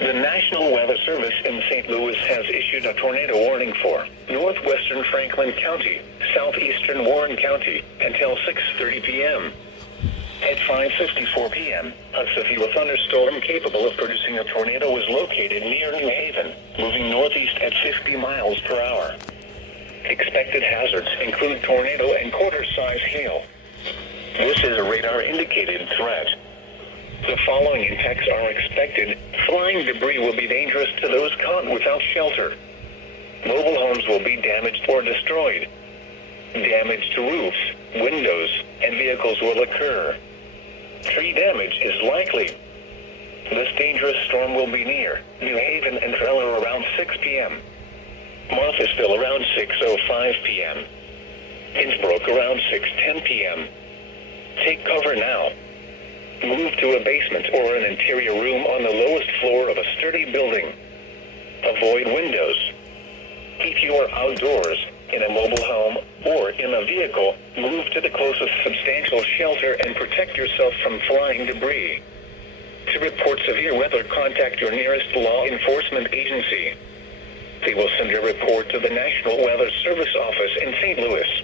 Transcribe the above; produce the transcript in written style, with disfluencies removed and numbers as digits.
The National Weather Service in St. Louis has issued a tornado warning for northwestern Franklin County, southeastern Warren County, until 6:30 p.m. At 5:54 p.m., a severe thunderstorm capable of producing a tornado was located near New Haven, moving northeast at 50 miles per hour. Expected hazards include tornado and quarter-size hail. This is a radar-indicated threat. The following impacts are expected. Flying debris will be dangerous to those caught without shelter. Mobile homes will be damaged or destroyed. Damage to roofs, windows, and vehicles will occur. Tree damage is likely. This dangerous storm will be near New Haven and Feller around 6 p.m. Marthasville around 6:05 p.m. Innsbrook around 6:10 p.m. Take cover now. Move to a basement or an interior room on the lowest floor of a sturdy building. Avoid windows. If you are outdoors, in a mobile home, or in a vehicle, move to the closest substantial shelter and protect yourself from flying debris. To report severe weather, contact your nearest law enforcement agency. They will send a report to the National Weather Service office in St. Louis.